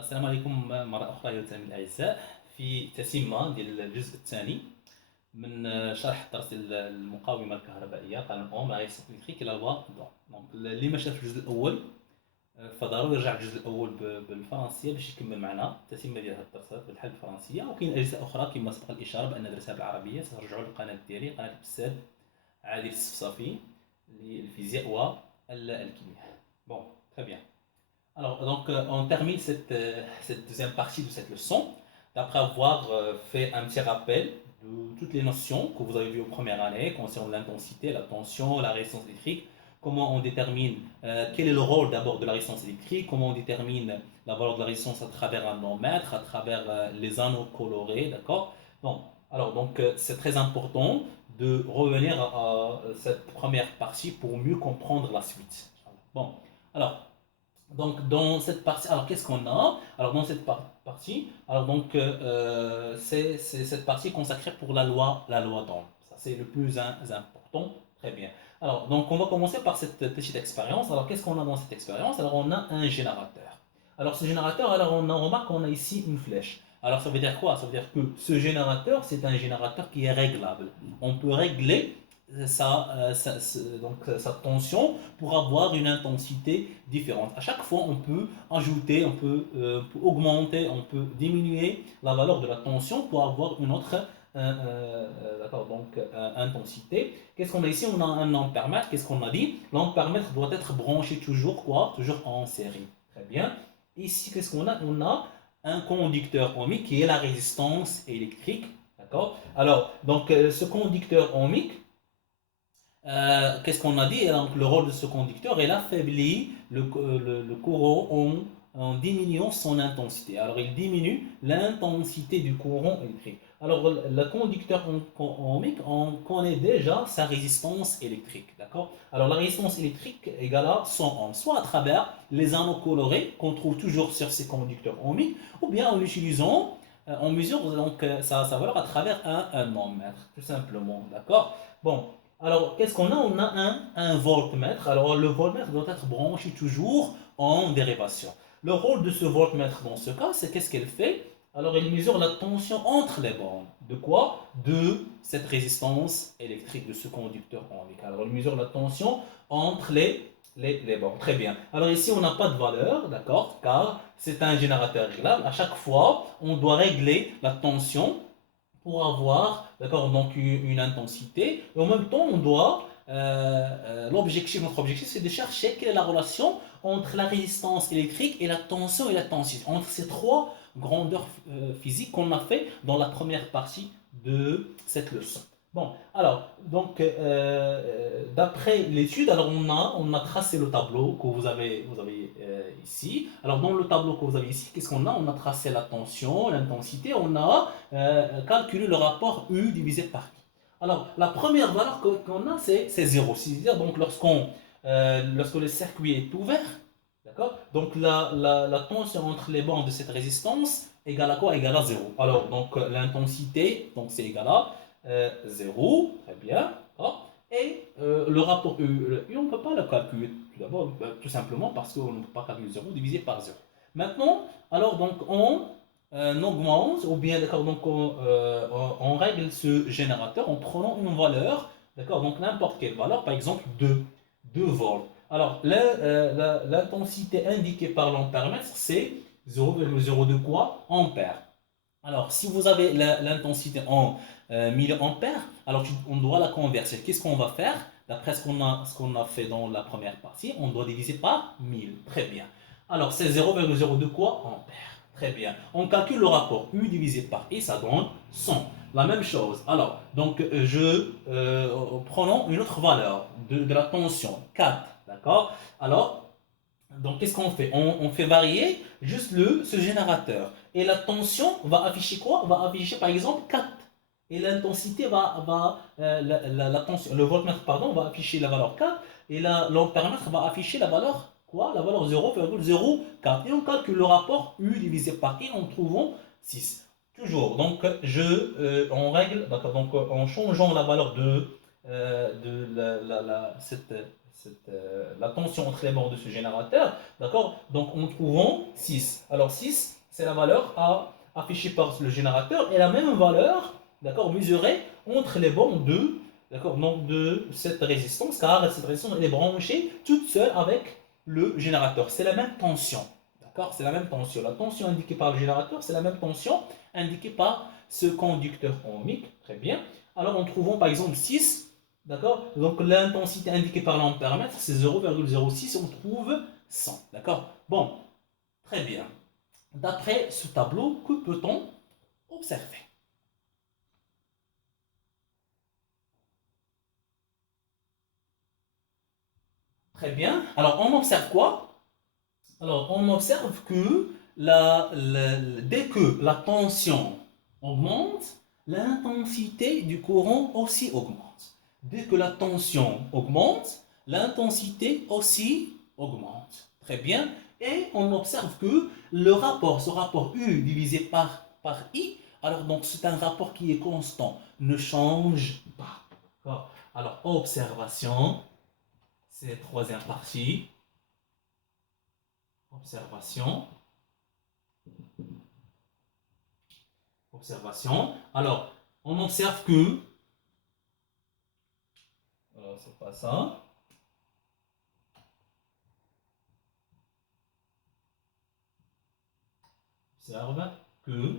السلام عليكم مرة أخرى يا متابعي الأعزاء في تتمة ديال الجزء الثاني من شرح درس المقاومة الكهربائية قانون أوم لا ريزيستانس إلكتريك إلى لوا دونك اللي ما شاف الجزء الأول فضروري يرجع الجزء الأول بالفرنسية باش يكمل معنا التتمة ديال هاد الدرسات بالحل الفرنسية، وكاين أجزاء أخرى كما سبق الإشارة بأن درسها بالعربية سترجعوا للقناة ديالي قناة الأستاذ عادل الصفصافي للفيزياء والكيمياء. Bon, très bien. Alors, donc, on termine cette deuxième partie de cette leçon, d'après avoir fait un petit rappel de toutes les notions que vous avez vues aux premières années concernant l'intensité, la tension, la résistance électrique, comment on détermine, quel est le rôle d'abord de la résistance électrique, comment on détermine la valeur de la résistance à travers un ohmmètre, à travers les anneaux colorés, d'accord. Bon, alors, donc, c'est très important de revenir à cette première partie pour mieux comprendre la suite. Bon, alors, donc dans cette partie, alors qu'est-ce qu'on a? Alors dans cette partie, alors donc c'est cette partie consacrée pour la loi d'Ohm. Ça c'est le plus important. Très bien. Alors donc on va commencer par cette petite expérience. Alors qu'est-ce qu'on a dans cette expérience? Alors on a un générateur. Alors ce générateur, alors on remarque qu'on a ici une flèche. Alors ça veut dire quoi? Ça veut dire que ce générateur, c'est un générateur qui est réglable. On peut régler sa tension pour avoir une intensité différente. À chaque fois, on peut ajouter, on peut augmenter, on peut diminuer la valeur de la tension pour avoir une autre intensité. Qu'est-ce qu'on a ici? On a un ampèremètre. Qu'est-ce qu'on a dit? L'ampèremètre doit être branché toujours quoi? Toujours en série. Très bien. Ici, qu'est-ce qu'on a? On a un conducteur ohmique qui est la résistance électrique. D'accord. Alors, donc ce conducteur ohmique, qu'est-ce qu'on a dit? Donc, le rôle de ce conducteur, il affaiblit le courant en diminuant son intensité. Alors, il diminue l'intensité du courant électrique. Alors, le conducteur ohmique, on connaît déjà sa résistance électrique. D'accord? Alors, la résistance électrique égale à 100 ohms, soit à travers les anneaux colorés qu'on trouve toujours sur ces conducteurs ohmiques, ou bien en utilisant, on mesure donc sa valeur à travers un ohmmètre, tout simplement. D'accord? Bon. Alors, qu'est-ce qu'on a? On a un voltmètre. Alors, le voltmètre doit être branché toujours en dérivation. Le rôle de ce voltmètre dans ce cas, c'est qu'est-ce qu'elle fait? Alors, il mesure la tension entre les bornes. De quoi? De cette résistance électrique de ce conducteur ohmique. Alors, il mesure la tension entre les bornes. Très bien. Alors, ici, on n'a pas de valeur, d'accord? Car c'est un générateur réglable. À chaque fois, on doit régler la tension pour avoir donc une intensité. Et en même temps, on doit, notre objectif, c'est de chercher quelle est la relation entre la résistance électrique et la tension et la tension, entre ces trois grandeurs physiques qu'on a fait dans la première partie de cette leçon. Bon, alors, donc, d'après l'étude, alors on a tracé le tableau que vous avez ici. Alors, dans le tableau que vous avez ici, qu'est-ce qu'on a? On a tracé la tension, l'intensité, on a calculé le rapport U divisé par I. Alors, la première valeur qu'on a, c'est 0. C'est-à-dire, donc, lorsque le circuit est ouvert, d'accord? Donc, la tension entre les bornes de cette résistance égale à quoi? Égale à 0. Alors, donc, l'intensité, donc, c'est égal à 0, très bien. Et le rapport U, on ne peut pas le calculer tout d'abord, tout simplement parce qu'on ne peut pas calculer 0 divisé par 0. Maintenant, alors donc on augmente, ou bien d'accord, donc on règle ce générateur en prenant une valeur, d'accord, donc n'importe quelle valeur, par exemple 2 volts. Alors l'intensité indiquée par l'ampèremètre, c'est 0,02 quoi? Ampère. Alors, si vous avez l'intensité en milliampères, alors on doit la convertir. Qu'est-ce qu'on va faire? D'après ce qu'on a fait dans la première partie, on doit diviser par 1000. Très bien. Alors, c'est 0,02 quoi? Ampères. Très bien. On calcule le rapport U divisé par I, ça donne 100. La même chose. Alors, donc, prenons une autre valeur de la tension, 4. D'accord? Alors, donc, qu'est-ce qu'on fait? On fait varier juste ce générateur. Et la tension va afficher quoi? Va afficher par exemple 4. Et l'intensité le voltmètre, pardon, va afficher la valeur 4. Et l'ampèremètre va afficher la valeur quoi? La valeur 0,04. Et on calcule le rapport U divisé par I en trouvant 6. Toujours. Donc, on règle, d'accord, donc en changeant la valeur de cette la tension entre les bords de ce générateur, d'accord? Donc en trouvant 6. Alors 6, c'est la valeur affichée par le générateur et la même valeur, d'accord, mesurée entre les bords d'accord, donc de cette résistance, car cette résistance elle est branchée toute seule avec le générateur. C'est la même tension, d'accord? C'est la même tension. La tension indiquée par le générateur, c'est la même tension indiquée par ce conducteur ohmique. Très bien. Alors en trouvant par exemple 6, d'accord? Donc l'intensité indiquée par l'ampèremètre, c'est 0,06 et on trouve 100. D'accord? Bon, très bien. D'après ce tableau, que peut-on observer? Très bien. Alors on observe quoi? Alors on observe que dès que la tension augmente, l'intensité du courant aussi augmente. Dès que la tension augmente, l'intensité aussi augmente. Très bien. Et on observe que ce rapport U divisé par I, alors donc c'est un rapport qui est constant, ne change pas. Alors observation, c'est la troisième partie. Observation. Observation. Alors, on observe que. Alors, c'est pas ça. Observe que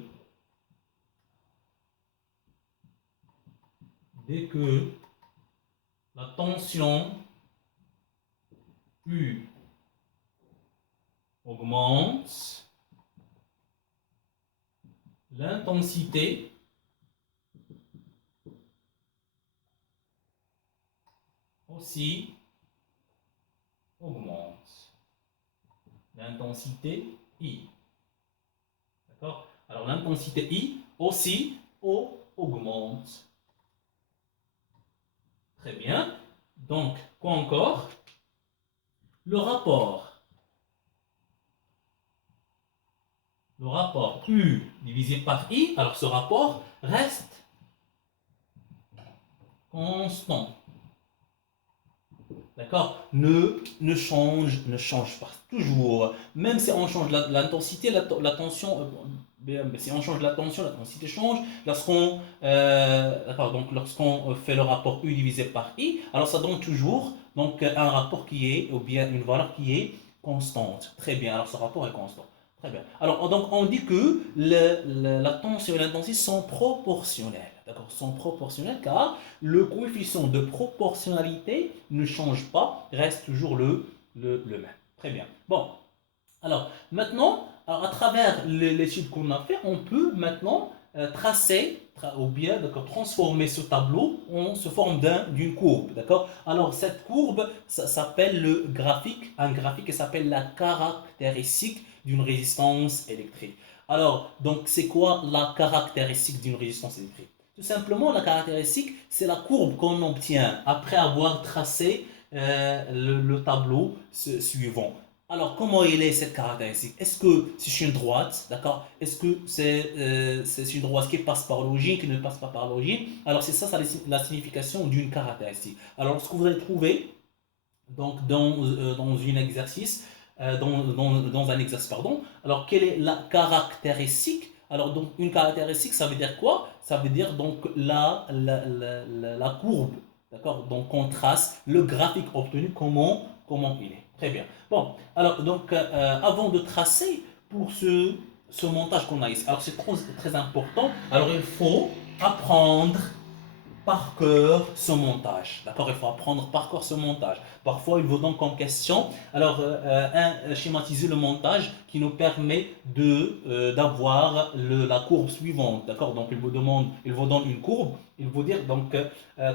dès que la tension U augmente, l'intensité aussi augmente. L'intensité I. D'accord? Alors, l'intensité I aussi augmente. Très bien. Donc, quoi encore? Le rapport U divisé par I, alors ce rapport reste constant. D'accord? Ne change pas. Toujours. Même si on change l'intensité, la tension, si on change la tension, l'intensité change. Lorsqu'on fait le rapport U divisé par I, alors ça donne toujours donc, un rapport qui est, ou bien une valeur qui est constante. Très bien. Alors ce rapport est constant. Très bien. Alors, donc, on dit que la tension et l'intensité sont proportionnelles. D'accord? Sont proportionnelles car le coefficient de proportionnalité ne change pas, reste toujours le même. Très bien. Bon, alors maintenant, à travers l'étude qu'on a fait, on peut maintenant tracer ou bien transformer ce tableau en se forme d'une courbe. D'accord? Alors cette courbe, ça s'appelle un graphique qui s'appelle la caractéristique d'une résistance électrique. Alors, donc c'est quoi la caractéristique d'une résistance électrique? Tout simplement, la caractéristique, c'est la courbe qu'on obtient après avoir tracé le tableau suivant. Alors, comment il est cette caractéristique? Est-ce que c'est une droite, d'accord? Est-ce que c'est une droite qui passe par l'origine, qui ne passe pas par l'origine? Alors, c'est ça la signification d'une caractéristique. Alors, ce que vous allez trouver donc, dans un exercice, dans un exercice, pardon. Alors, quelle est la caractéristique? Alors, donc, une caractéristique, ça veut dire quoi? Ça veut dire donc la courbe, d'accord? Donc, on trace le graphique obtenu, comment il est. Très bien. Bon, alors, donc, avant de tracer pour ce montage qu'on a ici, alors c'est très important. Alors, il faut apprendre par cœur ce montage. D'accord? Il faut apprendre par cœur ce montage. Parfois, il vous donne comme question, alors, schématiser le montage qui nous permet d'avoir la courbe suivante. D'accord? Donc, il vous donne une courbe, il vous dit donc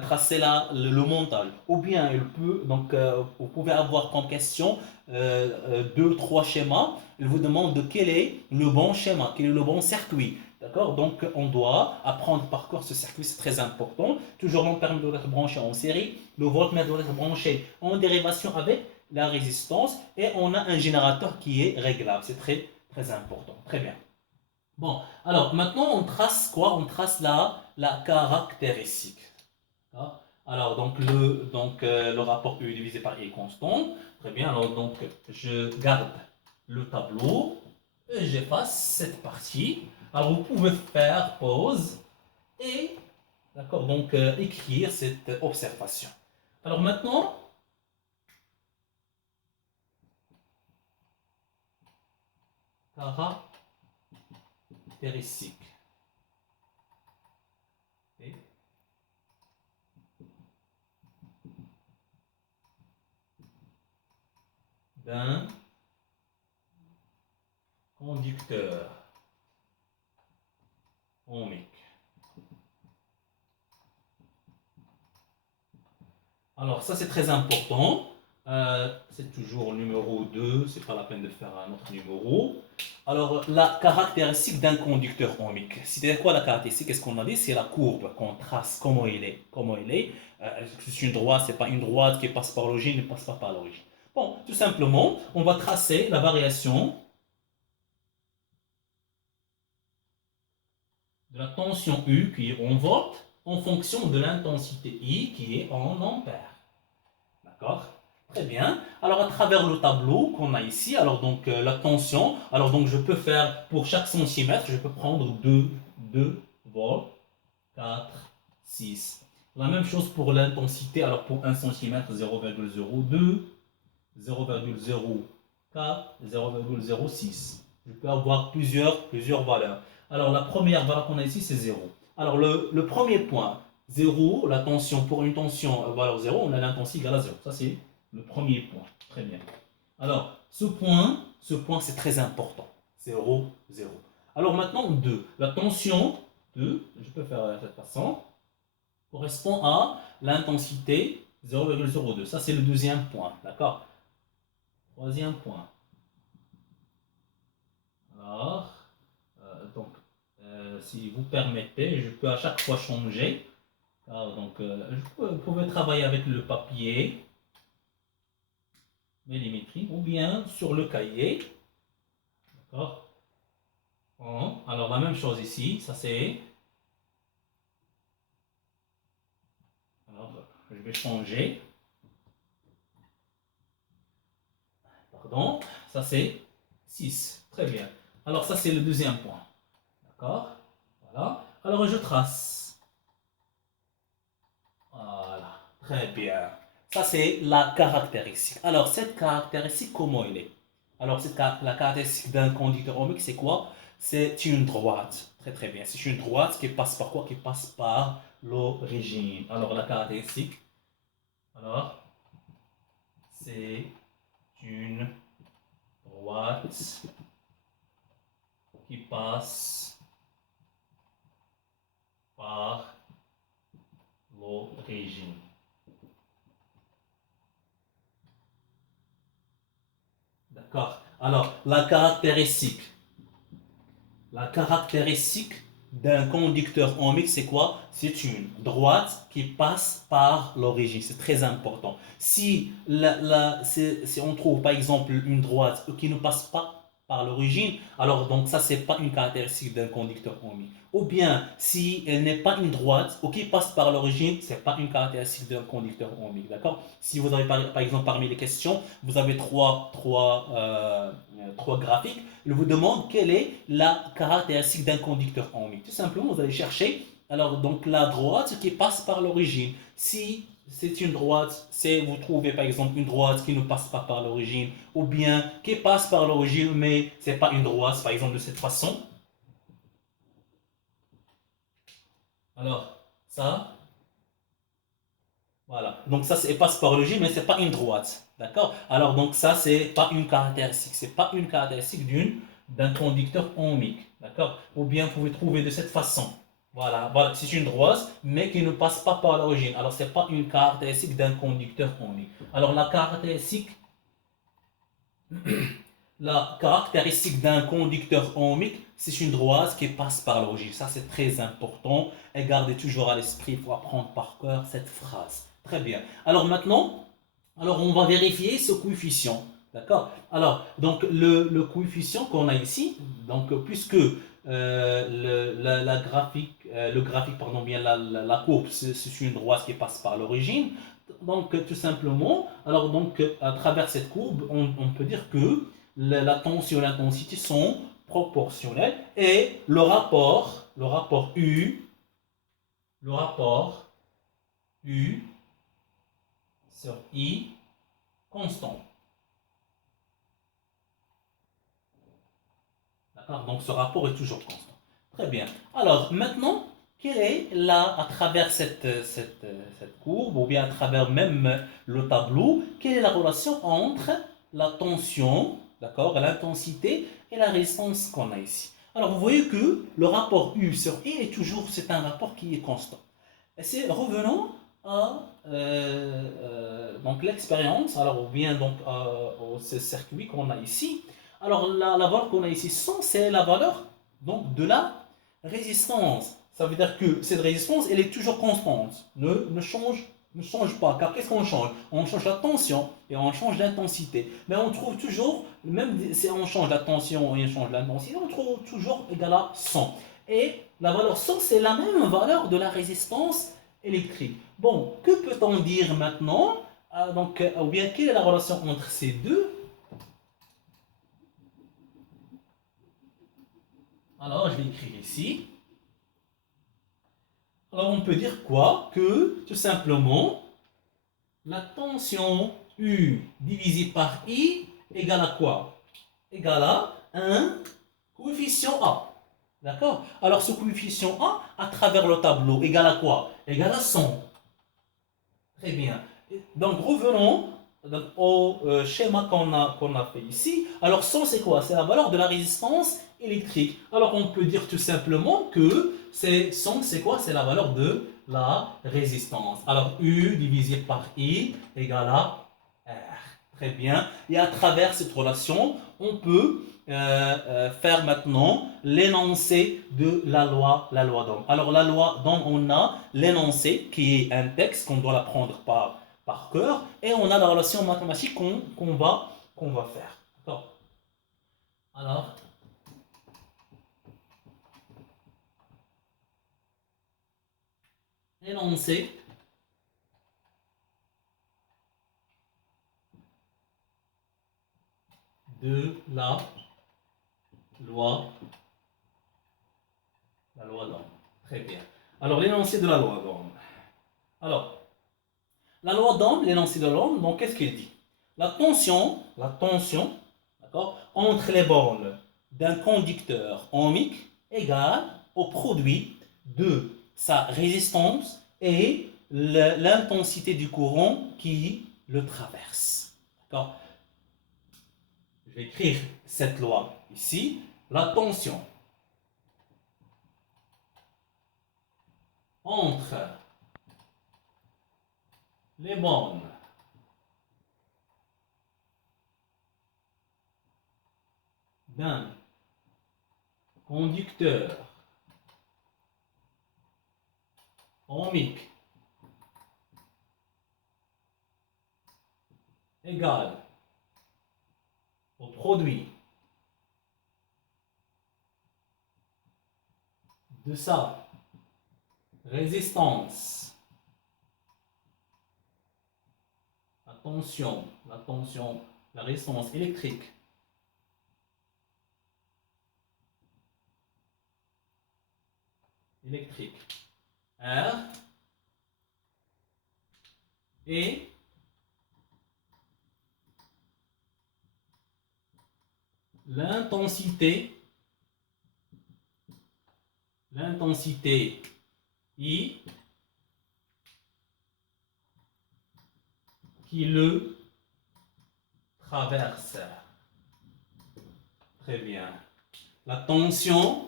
tracer le montage. Ou bien, vous pouvez avoir comme question deux, trois schémas. Il vous demande quel est le bon schéma, quel est le bon circuit. D'accord? Donc, on doit apprendre par cœur ce circuit, c'est très important. Toujours l'ampèremètre doit être branché en série, le voltmètre doit être branché en dérivation avec la résistance et on a un générateur qui est réglable. C'est très, très important. Très bien. Bon, alors maintenant, on trace quoi? On trace la caractéristique. Alors, le rapport U divisé par I est constant. Très bien. Alors, donc, je garde le tableau et j'efface cette partie. Alors, vous pouvez faire pause et, d'accord, donc, écrire cette observation. Alors, maintenant, caractéristique d'un conducteur ohmique. Alors, ça, c'est très important. C'est toujours numéro 2, c'est pas la peine de faire un autre numéro. Alors, la caractéristique d'un conducteur ohmique. C'est quoi la caractéristique? Qu'est-ce qu'on a dit? C'est la courbe qu'on trace, comment il est. Comment il est. C'est une droite, c'est pas une droite qui passe par l'origine, ne passe pas par l'origine. Bon, tout simplement, on va tracer la variation de la tension U qui est en volts en fonction de l'intensité I qui est en ampères. D'accord? Très bien. Alors, à travers le tableau qu'on a ici, alors donc la tension, alors donc je peux faire pour chaque centimètre, je peux prendre 2 volts, 4, 6. La même chose pour l'intensité, alors pour 1 centimètre, 0,02, 0,04, 0,06. Je peux avoir plusieurs valeurs. Alors, la première valeur qu'on a ici, c'est 0. Alors, le premier point, 0, la tension, pour une tension valeur 0, on a l'intensité égale à 0. Ça, c'est le premier point. Très bien. Alors, ce point c'est très important. 0, 0. Alors, maintenant, 2. La tension, 2, je peux faire de cette façon, correspond à l'intensité 0,02. Ça, c'est le deuxième point. D'accord? Troisième point. Alors, si vous permettez, je peux à chaque fois changer. Alors, donc, vous pouvez travailler avec le papier millimétrique ou bien sur le cahier. D'accord? Bon, alors, la même chose ici, ça c'est. Alors, je vais changer. Pardon, ça c'est 6. Très bien. Alors, ça c'est le deuxième point. D'accord? Voilà. Alors, je trace. Voilà. Très bien. Ça, c'est la caractéristique. Alors, cette caractéristique, comment elle est? Alors, la caractéristique d'un conducteur ohmique, c'est quoi? C'est une droite. Très, très bien. C'est une droite qui passe par quoi? Qui passe par l'origine. Alors, la caractéristique, alors, c'est une droite qui passe par l'origine. D'accord. Alors, la caractéristique d'un conducteur ohmique, c'est quoi? C'est une droite qui passe par l'origine. C'est très important. Si on trouve par exemple une droite qui ne passe pas par l'origine, alors donc ça, c'est pas une caractéristique d'un conducteur ohmique. Ou bien, si elle n'est pas une droite ou qui passe par l'origine, c'est pas une caractéristique d'un conducteur ohmique. D'accord? Si vous avez par exemple parmi les questions, vous avez trois graphiques, il vous demande quelle est la caractéristique d'un conducteur ohmique. Tout simplement, vous allez chercher alors donc la droite qui passe par l'origine. Si c'est une droite, c'est vous trouvez par exemple une droite qui ne passe pas par l'origine, ou bien qui passe par l'origine mais c'est pas une droite, par exemple de cette façon. Alors ça, voilà. Donc ça, c'est passe par l'origine, mais c'est pas une droite. D'accord? Alors donc ça, c'est pas une caractéristique. C'est pas une caractéristique d'un conducteur ohmique. D'accord? Ou bien vous pouvez trouver de cette façon. Voilà, voilà. C'est une droite, mais qui ne passe pas par l'origine. Alors c'est pas une caractéristique d'un conducteur ohmique. Alors la caractéristique d'un conducteur ohmique, c'est une droite qui passe par l'origine. Ça, c'est très important. Et gardez toujours à l'esprit, il faut apprendre par cœur cette phrase. Très bien. Alors maintenant, on va vérifier ce coefficient. D'accord? Alors, donc le coefficient qu'on a ici, donc puisque la graphique, le graphique, pardon, bien la courbe, c'est une droite qui passe par l'origine. Donc, tout simplement, alors donc, à travers cette courbe, on peut dire que la tension et l'intensité sont proportionnels et le rapport U sur I constant. D'accord? Donc ce rapport est toujours constant. Très bien. Alors maintenant, quelle est là, à travers cette courbe, ou bien à travers même le tableau, quelle est la relation entre la tension, d'accord, l'intensité et la résistance qu'on a ici? Alors vous voyez que le rapport U sur I est toujours, c'est un rapport qui est constant. Revenons à donc l'expérience, alors ou bien donc au circuit qu'on a ici. Alors la valeur qu'on a ici, 100, c'est la valeur donc de la résistance. Ça veut dire que cette résistance, elle est toujours constante, ne change pas. Car qu'est-ce qu'on change? On change la tension et on change l'intensité. Mais on trouve toujours, même si on change la tension et on change l'intensité, on trouve toujours égal à 100. Et la valeur 100, c'est la même valeur de la résistance électrique. Bon, que peut-on dire maintenant? Ou bien, quelle est la relation entre ces deux? Alors, je vais écrire ici. Alors, on peut dire quoi? Que, tout simplement, la tension U divisée par I égale à quoi? Égale à un coefficient A. D'accord? Alors, ce coefficient A, à travers le tableau, égale à quoi? Égale à 100. Très bien. Donc, revenons au schéma qu'on a fait ici. Alors, 100, c'est quoi? C'est la valeur de la résistance électrique. Alors, on peut dire tout simplement que 100, c'est quoi? C'est la valeur de la résistance. Alors, U divisé par I égale à R. Très bien. Et à travers cette relation, on peut faire maintenant l'énoncé de la loi d'Ohm. Alors la loi d'Ohm, on a l'énoncé qui est un texte qu'on doit l'apprendre par cœur et on a la relation mathématique qu'on va faire. D'accord? Alors, énoncé de loi, la loi d'Ohm. Très bien. Alors l'énoncé de la loi d'Ohm. Alors, la loi d'Ohm, l'énoncé de l'Ohm, donc qu'est-ce qu'il dit? La tension, d'accord, entre les bornes d'un conducteur ohmique égale au produit de sa résistance et l'intensité du courant qui le traverse. D'accord? Je vais écrire cette loi ici. La tension entre les bornes d'un conducteur ohmique égale au produit de sa résistance, la résistance électrique R et l'intensité I qui le traverse. Très bien. La tension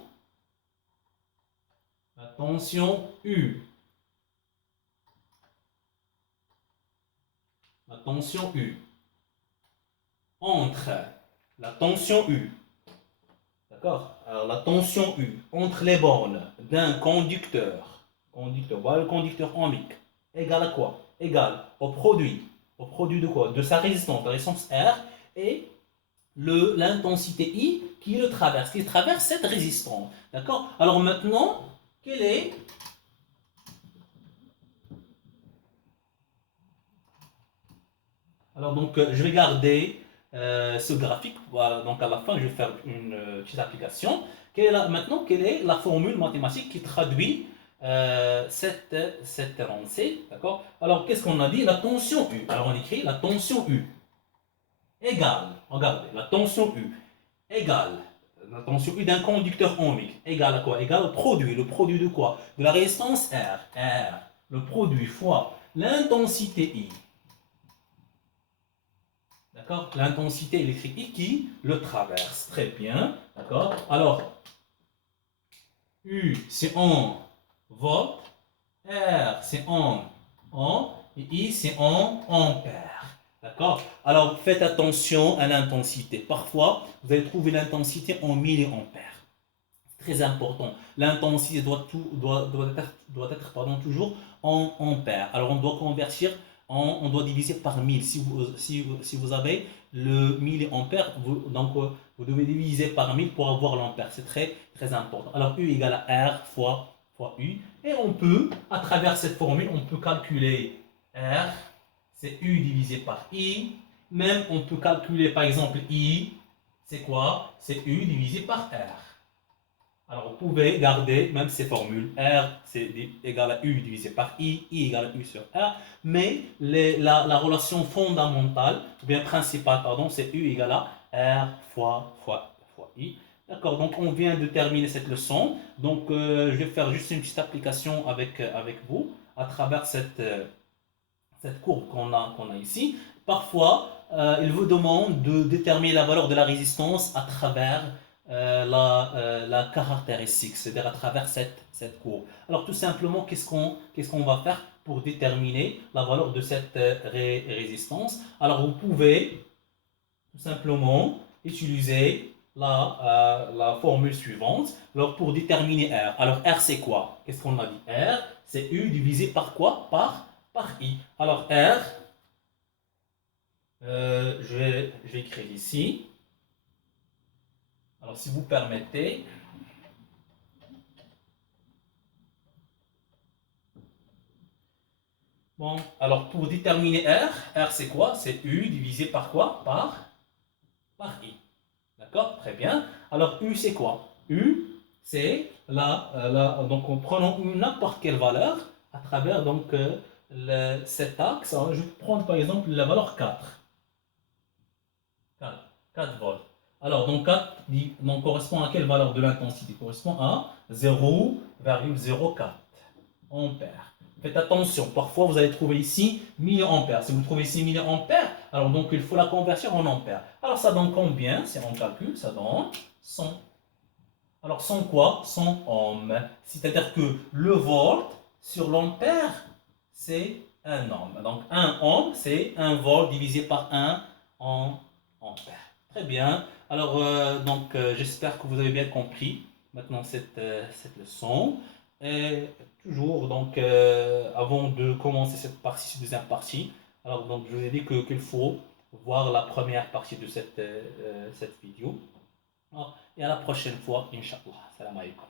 U. La tension U. Entre la tension U. D'accord? Alors la tension U entre les bornes d'un voilà le conducteur ohmique, égale à quoi? Égale au produit de quoi? De sa résistance, la résistance R, et l'intensité I qui le traverse, qui traverse cette résistance. D'accord? Alors maintenant, quel est Alors, donc, je vais garder ce graphique. Voilà, donc, à la fin, je vais faire une petite application. Maintenant, quelle est la formule mathématique qui traduit cette énoncé? D'accord? Alors, qu'est-ce qu'on a dit? La tension U. Alors, on écrit la tension U égale, regardez, la tension U égale, la tension U d'un conducteur ohmique égale à quoi? Égale au produit. Le produit de quoi? De la résistance R. Le produit fois l'intensité I. D'accord? L'intensité électrique I qui le traverse. Très bien. D'accord? Alors, U, c'est en volts. R, c'est en et I, c'est en ampères. D'accord? Alors, faites attention à l'intensité. Parfois, vous allez trouver l'intensité en milliampères. Très important. L'intensité doit être toujours en ampères. Alors, on doit convertir, on doit diviser par 1000. Si vous avez le milliampère, donc vous devez diviser par 1000 pour avoir l'ampère. C'est très, très important. Alors, U égale à R fois U. Et on peut, à travers cette formule, on peut calculer R, c'est U divisé par I. Même, on peut calculer, par exemple, I, c'est quoi? C'est U divisé par R. Alors, vous pouvez garder même ces formules. R, c'est égal à U divisé par I égale à U sur R. Mais la relation fondamentale, ou bien principale, pardon, c'est U égale à R fois I. D'accord, donc on vient de terminer cette leçon. Donc, je vais faire juste une petite application avec vous à travers cette courbe qu'on a ici. Parfois, il vous demande de déterminer la valeur de la résistance à travers la caractéristique, c'est-à-dire à travers cette courbe. Alors tout simplement, qu'est-ce qu'on va faire pour déterminer la valeur de cette résistance? Alors vous pouvez tout simplement utiliser la formule suivante. Alors pour déterminer R, alors R c'est quoi? Qu'est-ce qu'on a dit? R c'est U divisé par quoi? Par I. Alors R, je vais écrire ici. Alors si vous permettez, bon, alors pour déterminer R c'est quoi? C'est U divisé par quoi? Par I. D'accord? Très bien. Alors U c'est quoi? U c'est donc en prenant n'importe quelle valeur à travers donc cet axe. Alors, je vais prendre par exemple la valeur 4. 4 volts. Alors donc 4 donc, correspond à quelle valeur de l'intensité? Correspond à 0,04 ampères. Faites attention, parfois vous allez trouver ici milliampères. Si vous trouvez ici milliampères, alors donc il faut la convertir en ampères. Alors ça donne combien? Si on calcule, ça donne 100. Alors 100 quoi? 100 ohms. C'est-à-dire que le volt sur l'ampère, c'est un ohm. Donc 1 ohm, c'est 1 volt divisé par 1 en ampère. Très bien. Alors donc j'espère que vous avez bien compris maintenant cette leçon. Et toujours donc avant de commencer cette deuxième partie, alors donc je vous ai dit qu'il faut voir la première partie de cette vidéo. Et à la prochaine fois, Inch'Allah. Salam alaikum.